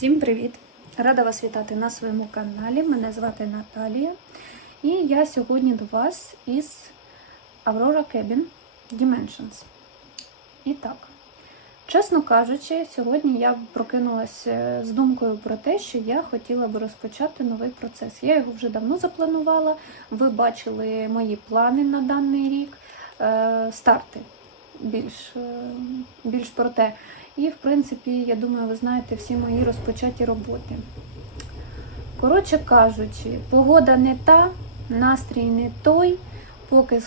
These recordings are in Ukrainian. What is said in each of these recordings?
Всім привіт! Рада вас вітати на своєму каналі. Мене звати Наталія. І я сьогодні до вас із Aurora Cabin Dimensions. І так, чесно кажучи, сьогодні я прокинулася з думкою про те, що я хотіла би розпочати новий процес. Я його вже давно запланувала. Ви бачили мої плани на даний рік, е, старти більш, е, більш про те. І, в принципі, я думаю, ви знаєте всі мої розпочаті роботи. Коротше кажучи, погода не та, настрій не той. Поки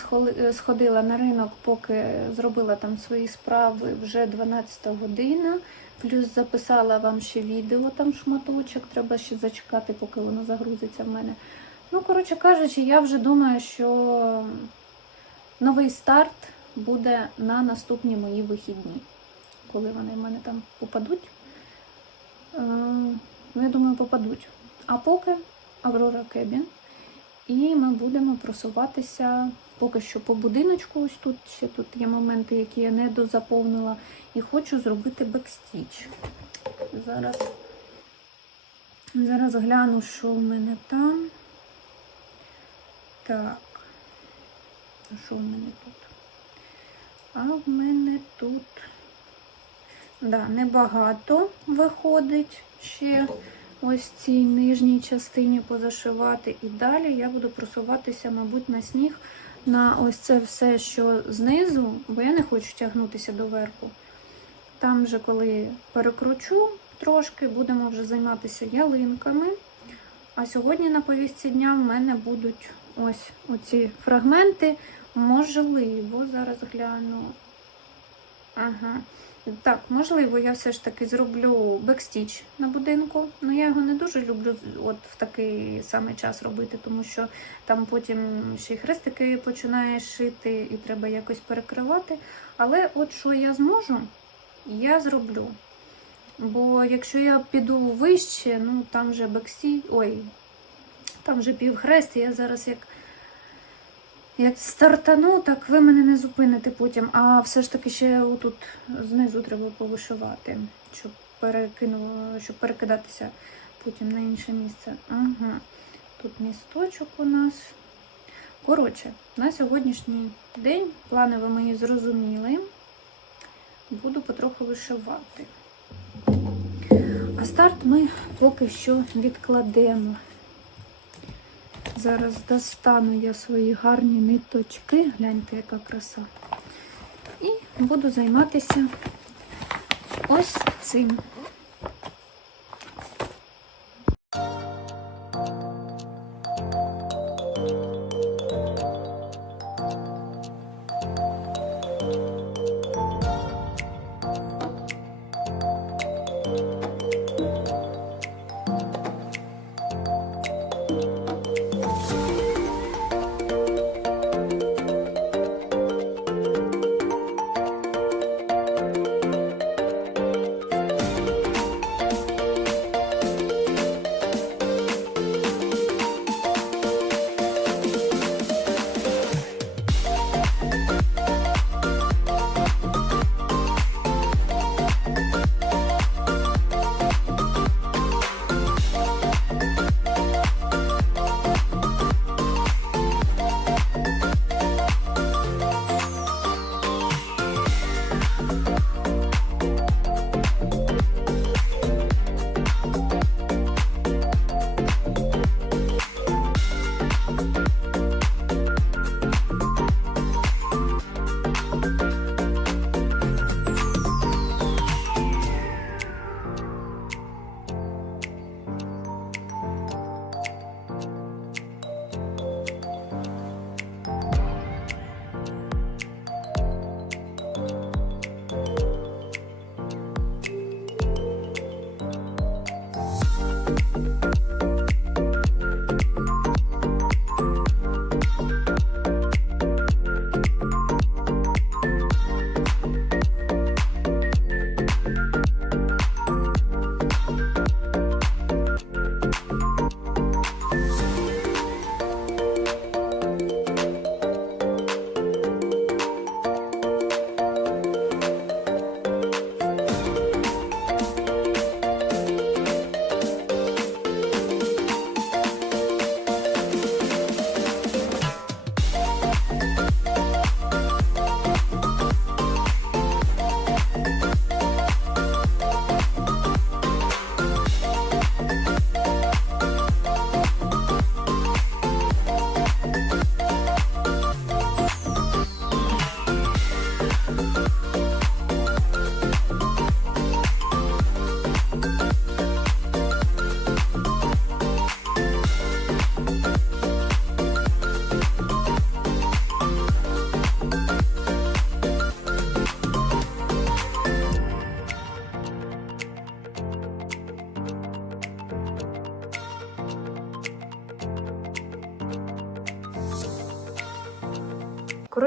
сходила на ринок, поки зробила там свої справи вже 12 година. Плюс записала вам ще відео, там шматочок, треба ще зачекати, поки воно загрузиться в мене. Ну, коротше кажучи, я вже думаю, що новий старт буде на наступні мої вихідні коли вони в мене там попадуть. Е, Ну, я думаю, попадуть. А поки Аврора Кебін. І ми будемо просуватися поки що по будиночку. Ось тут ще тут є моменти, які я не дозаповнила. І хочу зробити бекстіч. Зараз, зараз гляну, що в мене там. Так. Що в мене тут? А в мене тут. Да, небагато виходить ще ось цій нижній частині позашивати. І далі я буду просуватися, мабуть, на сніг на ось це все, що знизу, бо я не хочу тягнутися до верху. Там же, коли перекручу трошки, будемо вже займатися ялинками. А сьогодні на повістці дня в мене будуть ось оці фрагменти. Можливо, зараз гляну. Ага. Так, можливо, я все ж таки зроблю бекстіч на будинку. Ну я його не дуже люблю от в такий самий час робити, тому що там потім ще й хрестики починаєш шити і треба якось перекривати. Але от що я зможу, я зроблю. Бо якщо я піду вище, ну там вже бексті, ой, там вже півхрест, я зараз як. Як стартану, так ви мене не зупините потім. А все ж таки ще отут знизу треба повишивати, щоб перекинуло, щоб перекидатися потім на інше місце. Ага. Тут місточок у нас. Коротше, на сьогоднішній день плани ви мої зрозуміли. Буду потроху вишивати. А старт ми поки що відкладемо. Зараз достану я свої гарні ниточки, гляньте, яка краса. І буду займатися ось цим.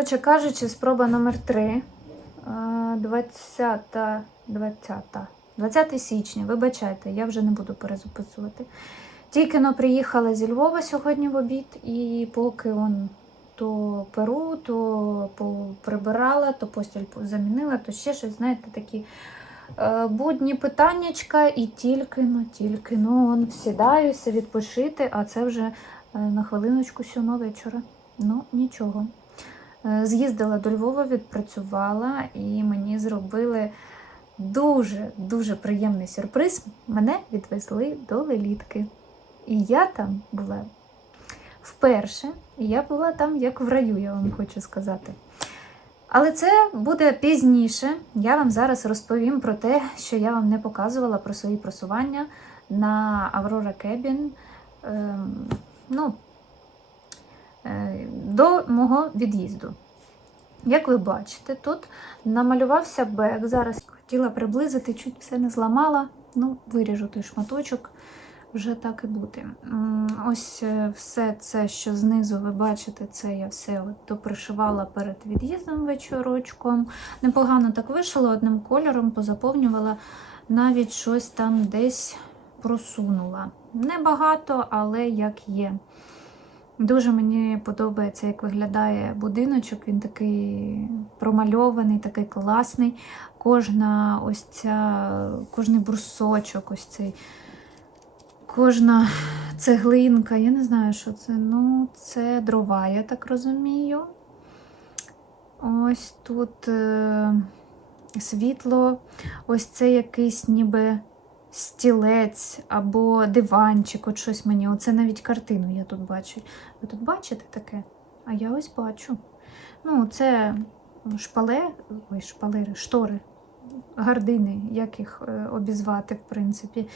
Коротше кажучи, спроба номер 3. 20, 20, 20 січня, вибачайте, я вже не буду перезаписувати. Тільки но приїхала зі Львова сьогодні в обід, і поки он то перу, то прибирала, то постіль замінила, то ще щось, знаєте, такі е, будні питаннячка, і тільки ну, тільки ну, он сідаюся відпочити, а це вже е, на хвилиночку сьома вечора. Ну, нічого. Е, З'їздила до Львова, відпрацювала, і мені зробили дуже дуже приємний сюрприз. Мене відвезли до Лелітки. І я там була вперше, і я була там як в раю, я вам хочу сказати. Але це буде пізніше. Я вам зараз розповім про те, що я вам не показувала про свої просування на Aurora Cabin. Ем, ну, до мого від'їзду. Як ви бачите, тут намалювався бек. Зараз хотіла приблизити, чуть все не зламала. Ну, виріжу той шматочок, вже так і буде. Ось е, все це, що знизу ви бачите, це я все от допришивала перед від'їздом вечорочком. Непогано так вишила одним кольором, позаповнювала, навіть щось там десь просунула. Небагато, але як є. Дуже мені подобається, як виглядає будиночок. Він такий промальований, такий класний. Кожна ось ця, кожний брусочок, ось цей, кожна цеглинка. Я не знаю, що це. Ну, це дрова, я так розумію. Ось тут е, світло, ось це якийсь ніби стілець або диванчик, от щось мені. Оце навіть картину я тут бачу. Ви тут бачите таке? А я ось бачу. Ну, це шпале, ой, шпалери, штори, гардини, як їх е, обізвати, в принципі.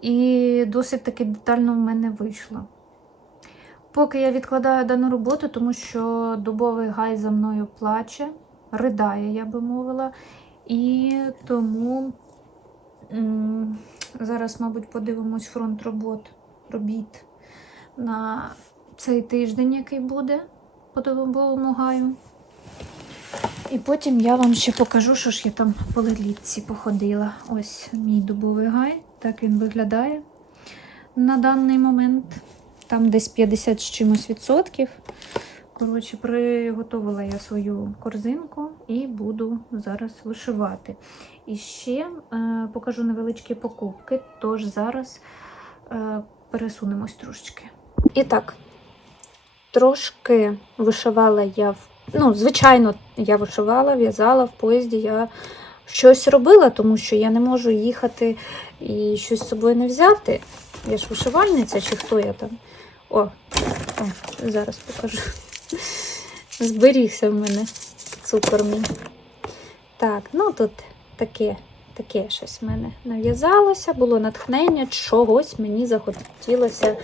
І досить таки детально в мене вийшло. Поки я відкладаю дану роботу, тому що дубовий гай за мною плаче, ридає, я би мовила. І тому зараз, мабуть, подивимось фронт робот, робіт на цей тиждень, який буде по дубовому гаю. І потім я вам ще покажу, що ж я там по лелітці походила. Ось мій дубовий гай. Так він виглядає на даний момент. Там десь 50 з чимось відсотків. Коротше, приготувала я свою корзинку і буду зараз вишивати. І ще е, покажу невеличкі покупки, тож зараз е, пересунемось трошечки. І так, трошки вишивала я. Ну, звичайно, я вишивала, в'язала в поїзді. Я щось робила, тому що я не можу їхати і щось з собою не взяти. Я ж вишивальниця, чи хто я там. О, о зараз покажу. Зберігся в мене цукор мій. Так, ну тут таке, таке щось в мене нав'язалося, було натхнення, чогось мені захотілося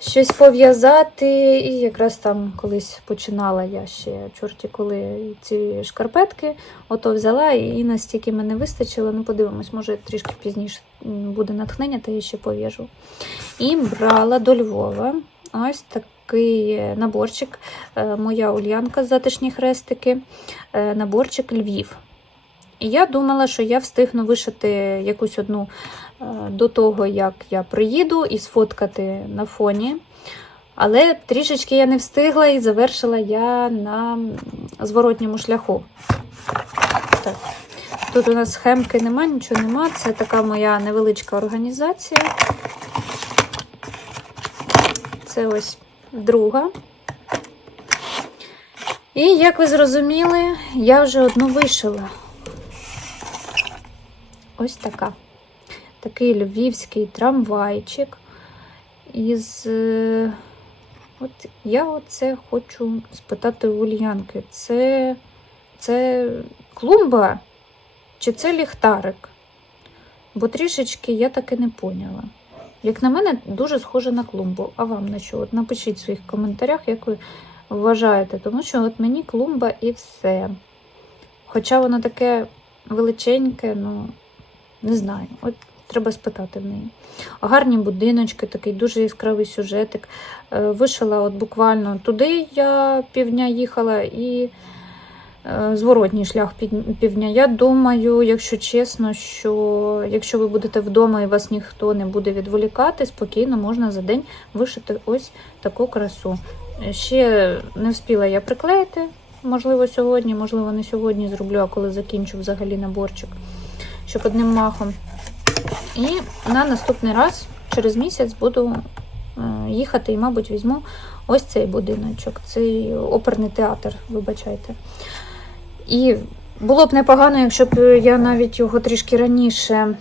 щось пов'язати. І якраз там колись починала я ще чорті, коли ці шкарпетки, ото взяла і настільки мене вистачило. Ну, подивимось, може трішки пізніше буде натхнення, та я ще пов'яжу. І брала до Львова ось такий наборчик. Е, Моя Ульянка затишні хрестики, е, наборчик Львів. І я думала, що я встигну вишити якусь одну е, до того, як я приїду, і сфоткати на фоні. Але трішечки я не встигла і завершила я на зворотньому шляху. Так. Тут у нас схемки нема, нічого нема. Це така моя невеличка організація. Це ось друга. І як ви зрозуміли, я вже одну вишила. Ось така. Такий львівський трамвайчик. Із. е, От я оце хочу спитати у Ульянки. Це, це клумба чи це ліхтарик? Бо трішечки я таки не поняла. Як на мене, дуже схоже на клумбу. А вам на що? От напишіть в своїх коментарях, як ви вважаєте, тому що от мені клумба і все. Хоча воно таке величеньке, ну не знаю. От Треба спитати в неї. Гарні будиночки, такий дуже яскравий сюжетик. Е, Вишила от буквально туди я півдня їхала і зворотній шлях півдня. Я думаю, якщо чесно, що якщо ви будете вдома і вас ніхто не буде відволікати, спокійно можна за день вишити ось таку красу. Е, Ще не встигла я приклеїти. Можливо, сьогодні, можливо, не сьогодні зроблю, а коли закінчу взагалі наборчик, щоб одним махом. І на наступний раз, через місяць, буду е, їхати і, мабуть, візьму ось цей будиночок, цей оперний театр, вибачайте. І було б непогано, якщо б я навіть його трішки раніше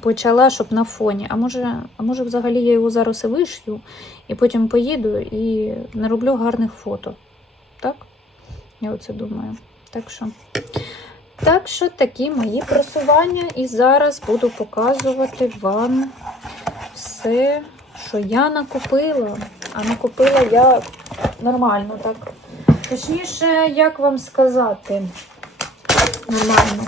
почала, щоб на фоні. А може, а може взагалі я його зараз і вишью, і потім поїду і нароблю гарних фото. Так? Я оце думаю. Так що. Так що такі мої просування. І зараз буду показувати вам все, що я накупила. А накупила я нормально так. Точніше, як вам сказати, нормально.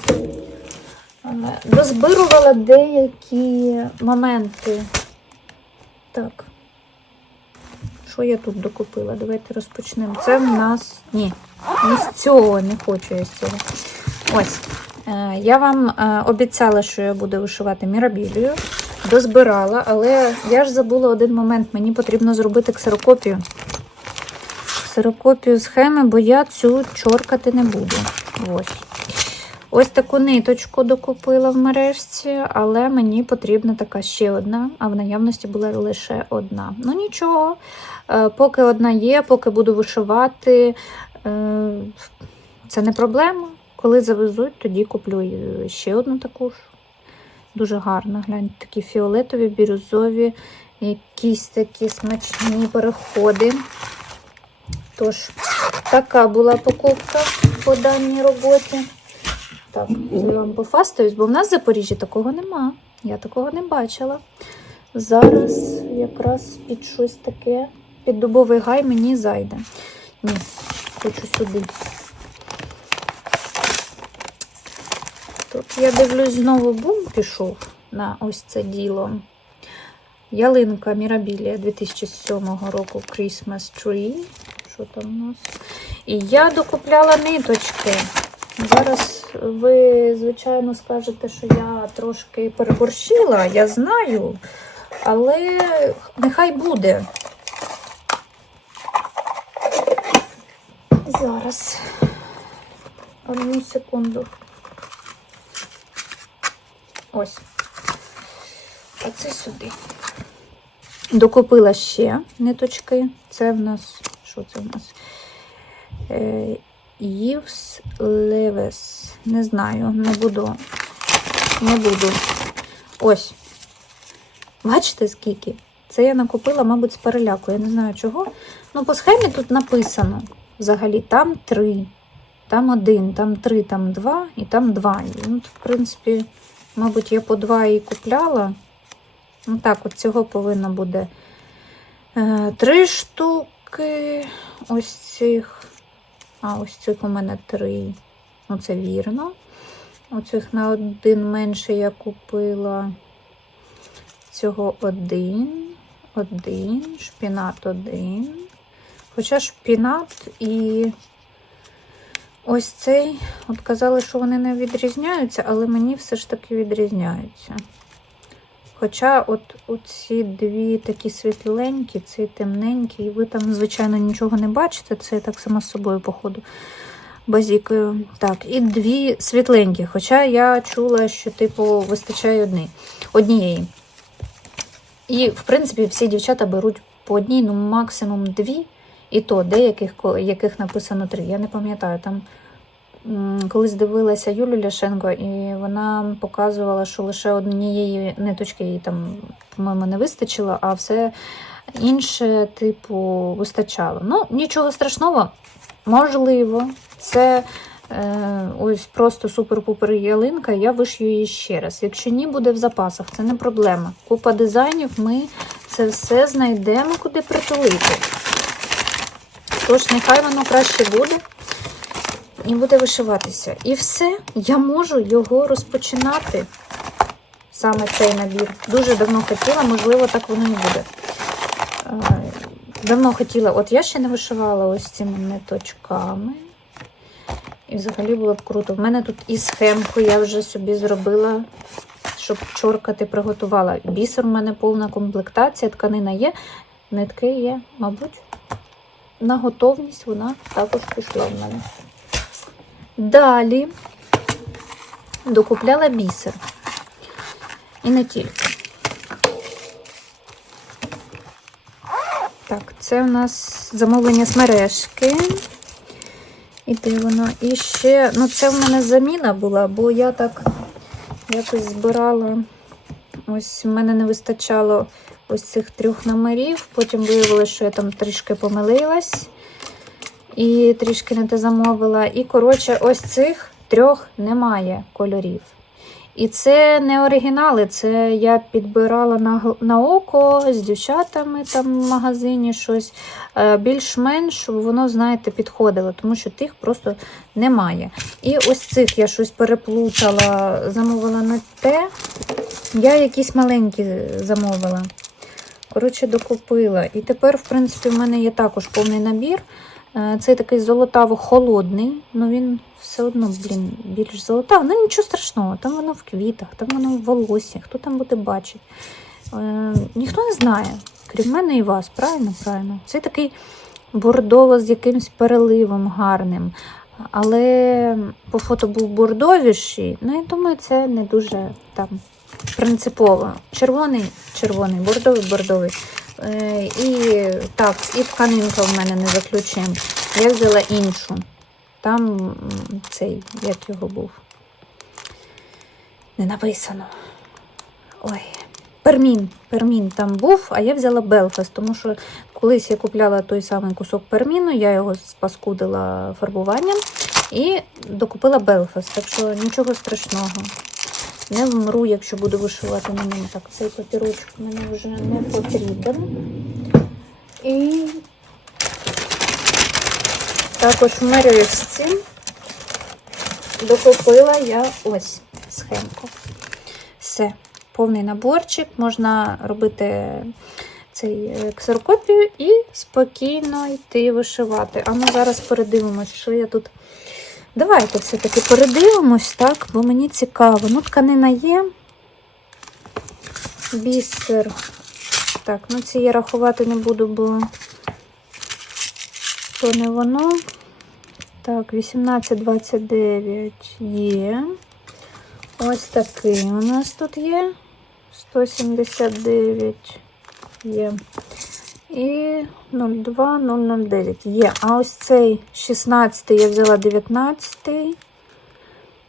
Але Дозбирувала деякі моменти. Так. Що я тут докупила? Давайте розпочнемо. Це в нас. Ні, не з цього не хочу я з цього. Ось. Е, Я вам е, обіцяла, що я буду вишивати мірабілію. Дозбирала, але я ж забула один момент. Мені потрібно зробити ксерокопію. Ксерокопію схеми, бо я цю чоркати не буду. Ось. Ось таку ниточку докупила в мережці, але мені потрібна така ще одна, а в наявності була лише одна. Ну нічого, е, поки одна є, поки буду вишивати, е, це не проблема. Коли завезуть, тоді куплю ще одну таку ж. Дуже гарно. Гляньте, такі фіолетові, бірюзові, якісь такі смачні переходи. Тож, така була покупка по даній роботі. Так, вам пофастаюсь, бо в нас в Запоріжжі такого нема. Я такого не бачила. Зараз якраз під щось таке, під дубовий гай мені зайде. Ні, хочу сюди. Тут я дивлюсь, знову бум пішов на ось це діло. Ялинка Мірабілія 2007 року Christmas Tree. Що там у нас? І я докупляла ниточки. Зараз ви, звичайно, скажете, що я трошки переборщила, я знаю, але нехай буде. Зараз. Одну секунду. Ось. А це сюди. Докупила ще ниточки. Це в нас. Що це в нас? Е, Ївс Левес. Не знаю, не буду. Не буду. Ось. Бачите, скільки? Це я накупила, мабуть, з переляку. Я не знаю чого. Ну, по схемі тут написано. Взагалі, там три, там один, там три, там два і там два. Ну, в принципі, мабуть, я по два і купляла. Ну так, от цього повинно буде е, три штуки. Ось цих. А ось цих у мене три. Ну, це вірно. Оцих на один менше я купила. Цього один, один, шпінат один. Хоча шпінат і ось цей, от казали, що вони не відрізняються, але мені все ж таки відрізняються. Хоча от ці дві такі світленькі, цей темненький, ви там, звичайно, нічого не бачите, це я так само з собою, походу, базікою. Так, і дві світленькі, хоча я чула, що, типу, вистачає одні, однієї. І, в принципі, всі дівчата беруть по одній, ну максимум дві, і то деяких, яких написано три. Я не пам'ятаю, там колись дивилася Юлю Ляшенко, і вона показувала, що лише однієї ниточки їй там, по-моєму, не вистачило, а все інше, типу, вистачало. Ну, нічого страшного, можливо, це. Е, ось просто супер-пупер ялинка, я вишью її ще раз. Якщо ні, буде в запасах, це не проблема. Купа дизайнів, ми це все знайдемо, куди притулити. Тож, нехай воно краще буде і буде вишиватися. І все, я можу його розпочинати. саме цей набір. Дуже давно хотіла, можливо, так воно і буде. Е, Давно хотіла, от я ще не вишивала ось цими ниточками. І взагалі було б круто. В мене тут і схемку я вже собі зробила, щоб чоркати, приготувала. Бісер в мене повна комплектація, тканина є, нитки є, мабуть. На готовність вона також пішла в мене. Далі докупляла бісер. І не тільки. Так, це у нас замовлення з мережки. І де воно? І ще, ну це в мене заміна була, бо я так якось збирала. Ось в мене не вистачало ось цих трьох номерів. Потім виявилося, що я там трішки помилилась і трішки не те замовила. І, коротше, ось цих трьох немає кольорів. І це не оригінали, це я підбирала на, на око з дівчатами там в магазині щось. Е, Більш-менш, воно, знаєте, підходило, тому що тих просто немає. І ось цих я щось переплутала, замовила не те. Я якісь маленькі замовила. Коротше, докупила. І тепер, в принципі, в мене є також повний набір. Е, Цей такий золотаво-холодний, ну він все одно, блін, більш золотавий. Ну нічого страшного, там воно в квітах, там воно в волосі, хто там буде бачити. Е, ніхто не знає, крім мене і вас, правильно? Правильно. Це такий бордово з якимось переливом гарним. Але по фото був бордовіший. Ну, я думаю, це не дуже там принципово. Червоний, червоний, бордовий, бордовий. Е, і так, і тканинка в мене не заключим. Я взяла іншу. Там цей, як його був. Не написано. Ой. Пермін. Пермін там був, а я взяла Белфаст, тому що колись я купляла той самий кусок перміну, я його спаскудила фарбуванням і докупила Белфаст. Так що нічого страшного. Не вмру, якщо буду вишивати на ньому. Так, цей папірочок мені вже не потрібен. І також мережці докупила я ось схемку. Все, повний наборчик. Можна робити цей е, ксерокопію і спокійно йти вишивати. А ми зараз передивимось, що я тут. Давайте все-таки передивимось, так, бо мені цікаво. Ну, тканина є. Бісер. Так, ну ці я рахувати не буду, бо то не воно. Так, 18-29 є. Ось такий у нас тут є. 179 є. І 02-009 є. А ось цей 16 я взяла 19.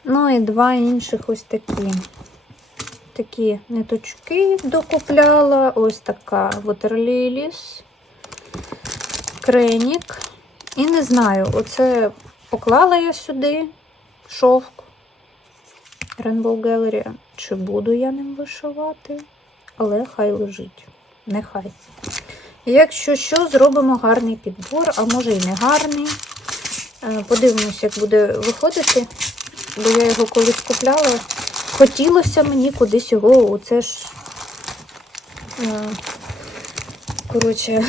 Ну і два інших ось такі. Такі ниточки докупляла. Ось така Waterlilies. Кренік. І не знаю, оце поклала я сюди шовк Rainbow Gallery. Чи буду я ним вишивати? Але хай лежить. Нехай. Якщо що, зробимо гарний підбор, а може і не гарний. Е, Подивимося, як буде виходити, бо я його колись купляла. Хотілося мені кудись його, оце ж, е, коротше,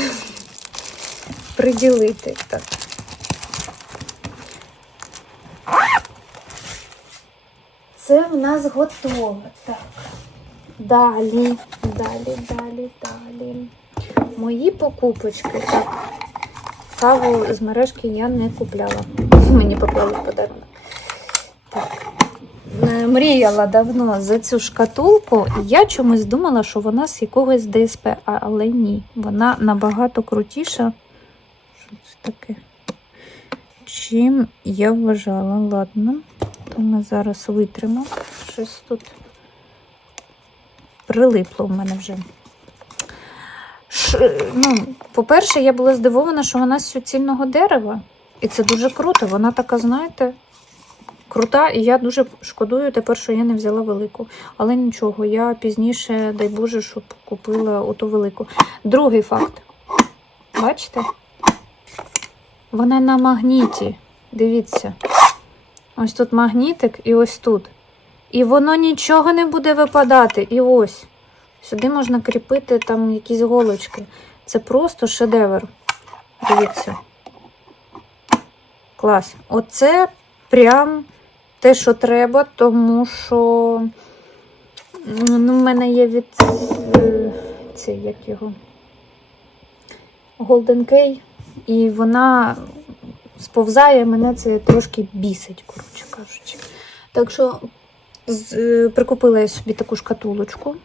приділити. Так. Це в нас готове. Так. Далі, далі, далі, далі. Мої покупочки. Каву з мережки я не купляла. Мені поклали в подарунок. Так. Е, Мріяла давно за цю шкатулку, і я чомусь думала, що вона з якогось ДСП, але ні. Вона набагато крутіша. Що це таке? Чим я вважала. Ладно, то ми зараз витримо. Щось тут прилипло в мене вже. Ш, ну, по-перше, я була здивована, що вона з суцільного дерева. І це дуже круто. Вона така, знаєте, крута. І я дуже шкодую тепер, що я не взяла велику. Але нічого, я пізніше, дай Боже, щоб купила оту велику. Другий факт. Бачите? Вона на магніті. Дивіться. Ось тут магнітик і ось тут. І воно нічого не буде випадати. І ось. Сюди можна кріпити там якісь голочки. Це просто шедевр. Дивіться. Клас. Оце прям те, що треба, тому що ну, в мене є від е, цей, як його Golden Key, і вона сповзає, мене це трошки бісить, коротше кажучи. Так що е, прикупила я собі таку шкатулочку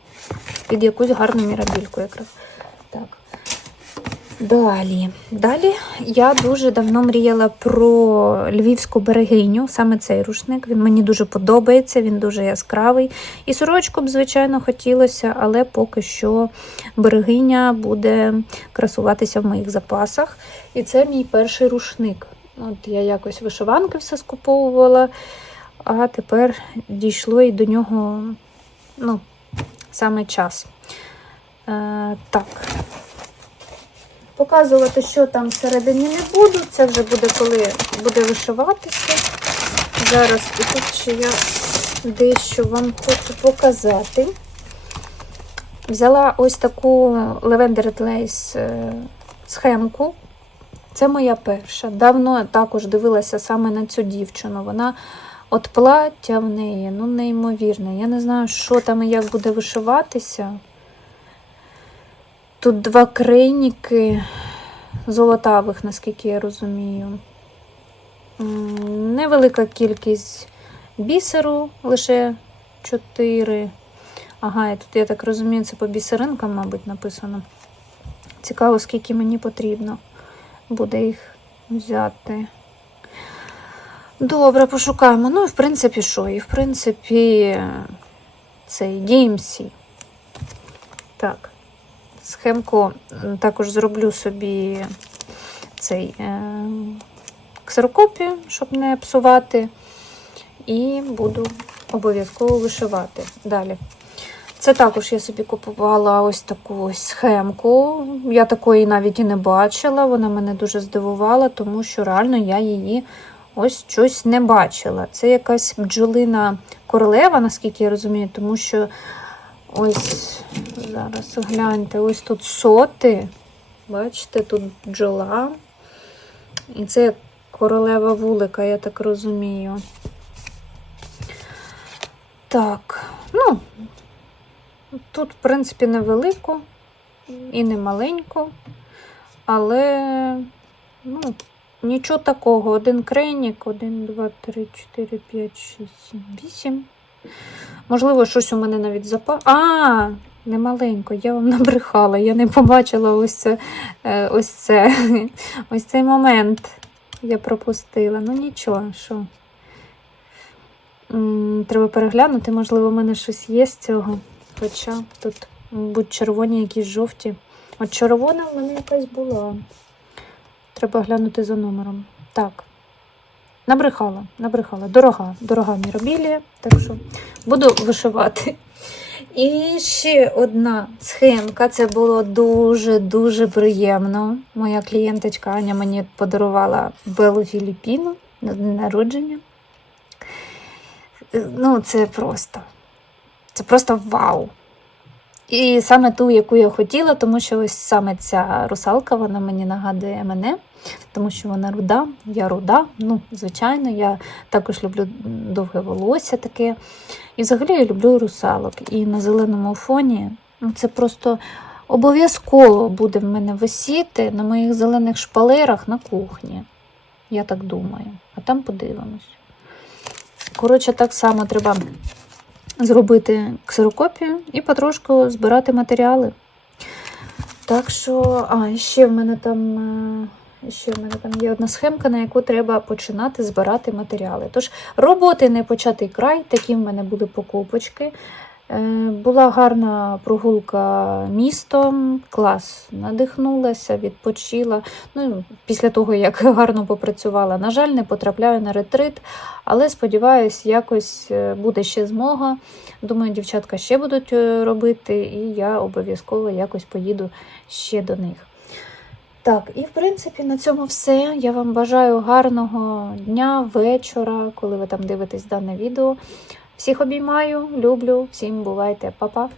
під якусь гарну мірабільку якраз. Так. Далі. Далі я дуже давно мріяла про львівську берегиню, саме цей рушник. Він мені дуже подобається, він дуже яскравий. І сорочку б, звичайно, хотілося, але поки що берегиня буде красуватися в моїх запасах. І це мій перший рушник. От я якось вишиванки все скуповувала, а тепер дійшло і до нього ну, саме час. Е, так. Показувати, що там всередині не буду. Це вже буде, коли буде вишиватися. Зараз і тут ще я дещо вам хочу показати. Взяла ось таку Lavender Lace е, схемку. Це моя перша. Давно також дивилася саме на цю дівчину. Вона от плаття в неї, ну, неймовірне. Я не знаю, що там і як буде вишиватися. Тут два крейніки золотавих, наскільки я розумію. Невелика кількість бісеру, лише 4. Ага, і тут, я так розумію, це по бісеринкам, мабуть, написано. Цікаво, скільки мені потрібно буде їх взяти. Добре, пошукаємо. Ну, і в принципі, що? І в принципі, цей DMC. Так. Схемку також зроблю собі цей е, ксерокопію, щоб не псувати. І буду обов'язково вишивати. Далі. Це також я собі купувала ось таку ось схемку. Я такої навіть і не бачила. Вона мене дуже здивувала, тому що реально я її ось щось не бачила. Це якась бджолина королева, наскільки я розумію, тому що ось зараз гляньте, ось тут соти. Бачите, тут бджола. І це королева вулика, я так розумію. Так, ну, тут, в принципі, невелико і не маленько, але ну, нічого такого. Один крейнік, один, два, три, чотири, п'ять, шість, сім, вісім. Можливо, щось у мене навіть запа. А, не маленько, я вам набрехала. Я не побачила ось це, е, ось це, ось цей момент. Я пропустила. Ну нічого, що. Треба переглянути, можливо, у мене щось є з цього. Хоча тут, мабуть, червоні якісь жовті. От червона в мене якась була. Треба глянути за номером. Так. Набрехала, набрехала. Дорога, дорога міробілія, так що буду вишивати. І ще одна схемка. Це було дуже-дуже приємно. Моя клієнточка Аня мені подарувала Белу Філіппіну на день народження. Ну, це просто. Це просто вау. І саме ту, яку я хотіла, тому що ось саме ця русалка, вона мені нагадує мене, тому що вона руда, я руда. Ну, звичайно, я також люблю довге волосся таке. І взагалі я люблю русалок. І на зеленому фоні ну, це просто обов'язково буде в мене висіти на моїх зелених шпалерах на кухні. Я так думаю. А там подивимось. Коротше, так само треба зробити ксерокопію і потрошку збирати матеріали. Так що, а, ще в мене там. е, Ще в мене там є одна схемка, на яку треба починати збирати матеріали. Тож роботи не початий край, такі в мене були покупочки. Е, Була гарна прогулка містом, клас, надихнулася, відпочила. Ну, після того, як гарно попрацювала, на жаль, не потрапляю на ретрит, але сподіваюсь, якось е, буде ще змога. Думаю, дівчатка ще будуть е, робити, і я обов'язково якось поїду ще до них. Так, і в принципі на цьому все. Я вам бажаю гарного дня, вечора, коли ви там дивитесь дане відео. Всіх обіймаю, люблю, всім бувайте, Па-па.